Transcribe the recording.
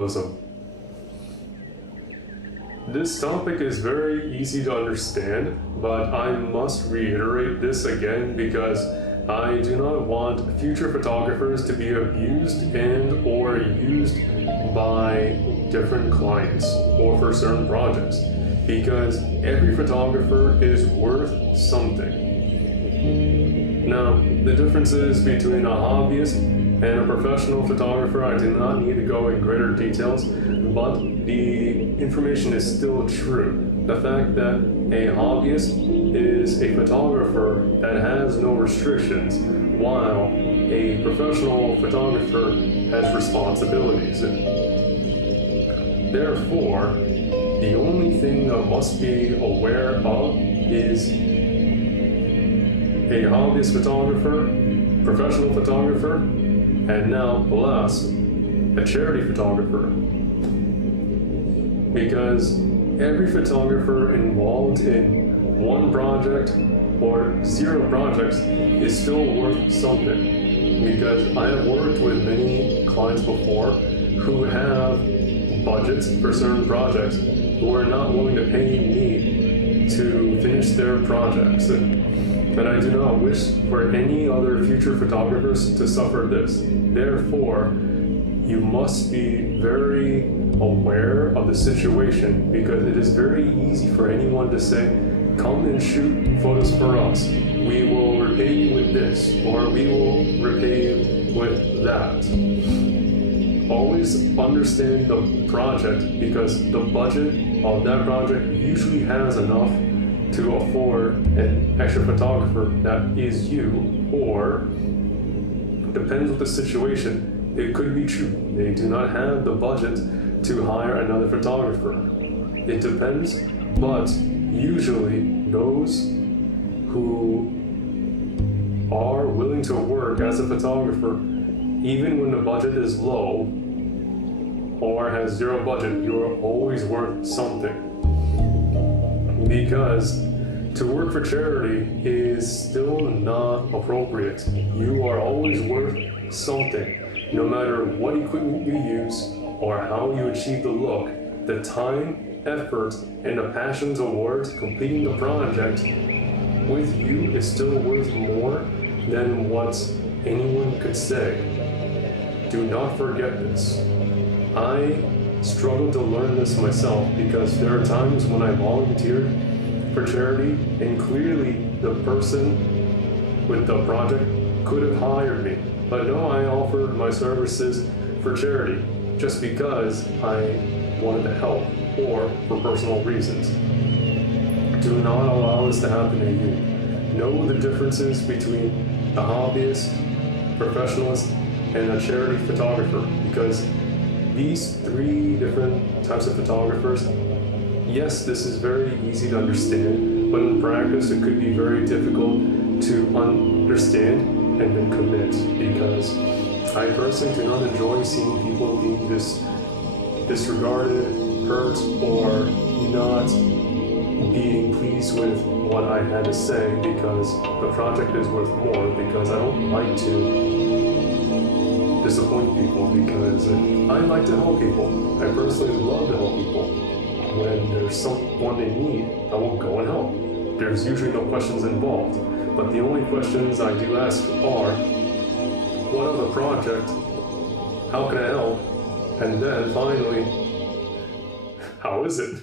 Awesome. This topic is very easy to understand, but I must reiterate this again because I do not want future photographers to be abused and or used by different clients or for certain projects, because every photographer is worth something. Now, the differences between a hobbyist and a professional photographer, I do not need to go in greater details, but the information is still true. The fact that a hobbyist is a photographer that has no restrictions, while a professional photographer has responsibilities. Therefore, the only thing I must be aware of is a hobbyist photographer, professional photographer, and now, alas, a charity photographer. Because every photographer involved in one project or 0 projects is still worth something. Because I have worked with many clients before who have budgets for certain projects who are not willing to pay me to finish their projects. And I do not wish for any other future photographers to suffer this. Therefore, you must be very aware of the situation, because it is very easy for anyone to say, come and shoot photos for us. We will repay you with this, or we will repay you with that. Always understand the project, because the budget of that project usually has enough to afford an extra photographer that is you, or depends on the situation. It could be true they do not have the budget to hire another photographer. It depends, but usually those who are willing to work as a photographer, even when the budget is low or has 0 budget, you are always worth something. Because to work for charity is still not appropriate. You are always worth something. No matter what equipment you use or how you achieve the look, the time, effort, and the passion towards completing the project with you is still worth more than what anyone could say. Do not forget this. I struggled to learn this myself, because there are times when I volunteered for charity and clearly the person with the project could have hired me. But no, I offered my services for charity just because I wanted to help or for personal reasons. Do not allow this to happen to you. Know the differences between a hobbyist, professionalist, and a charity photographer, because these 3 different types of photographers, yes, this is very easy to understand, but in practice it could be very difficult to understand and then commit, because I personally do not enjoy seeing people being disregarded, hurt, or not being pleased with what I had to say, because the project is worth more, because I don't like to disappoint people, because I like to help people. I personally love to help people. When there's someone they need, I will go and help. There's usually no questions involved, but the only questions I do ask are, what of the project? How can I help? And then finally, how is it?